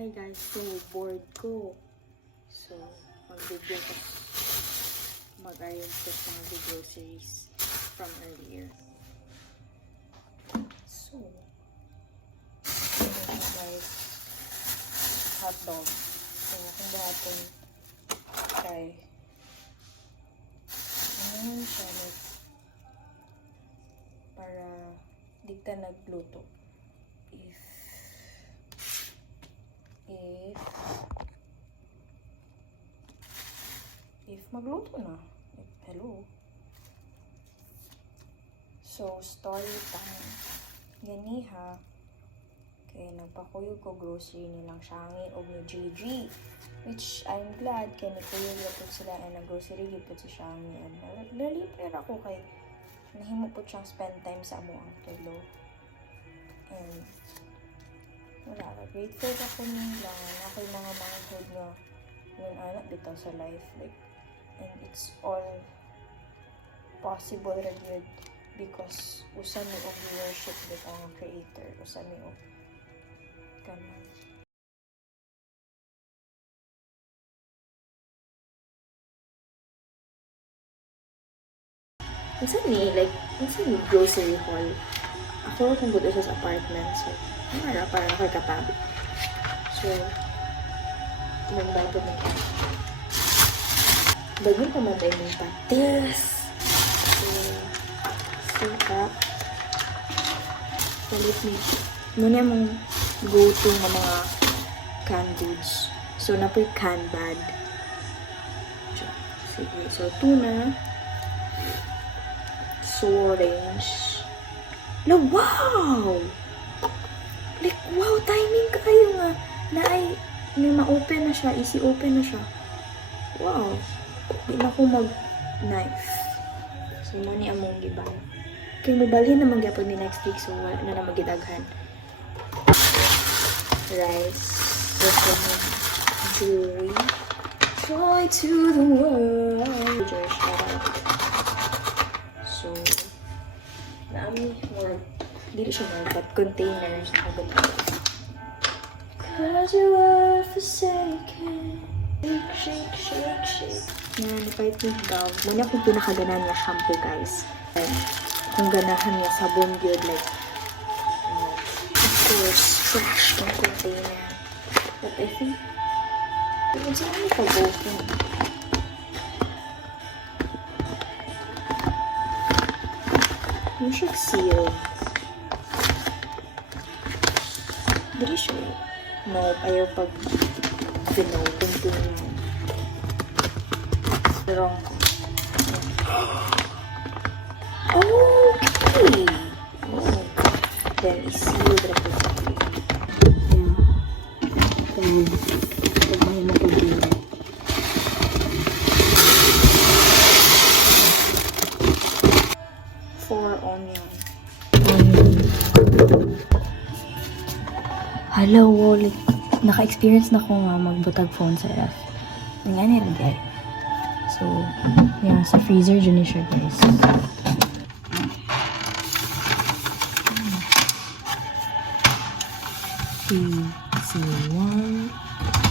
Hi guys, so bored ko. So, mag-video ko. Mag-arrange ko sa mga groceries from earlier. So, ito siya guys. Hotdog. So, kung natin try. Ano siya like, para di ka nagluto. If magluto na. Hello. So, story time. Ganiha. Kaya nagpakuyog ko grocery nilang Shangi o ni Gigi. Which I'm glad kaya nagpakuyog lapot sila and nag-grocery lapot si Shangi. And nalipir ako kay nahimo po siyang spend time sa amo ang tulo. And wala, grateful ako nila. Ako'y mga manghod nga yung anak bitaw sa life. Like, and it's all possible ra gyud because usa mi og worship with ang creator. Usa mi og kanon. Unsa ni grocery haul? Ako kung gusto sa apartment, so para kay katabi. So, nagdabot na kaya. Bago pa man tayo ng patis. So, suka. Palit ni. Muna mong go-to ng mga canned goods. So, napoy canned bag. Sige. So, tuna. So, orange. No, wow! Like, wow, timing kayo nga. Na ay, may ma-open na siya. Easy open na siya. Wow. Di na ko mag-knife. So, mani among giban. Kaya mabalhin naman gyapon ni next week. So, wala na magidaghan. Rice. Jewelry. Joy to the world. Joy, shout out. So, naami more. Dili siya more, but containers. Cause you were forsaken. Shake, shake, shake. Yan, napahit yung daw. Muna kung pinakaganan niya shampoo, guys. And kung ganahan niya sabon good, like, of course, trash yung container. But I think, even sa ano pag-open. Yung siya seal. Dili siya. No, ayaw pag pinautin mo. Wrong. Okay. Oh. Then, i-seal the recipe. Pagmahin mo pag-seal. 4 onion. Hello, Wally. Naka-experience na ko nga magbutag phone sa F. Nga nilagay. So, yan. Sa freezer dyan siya, guys. So, 1.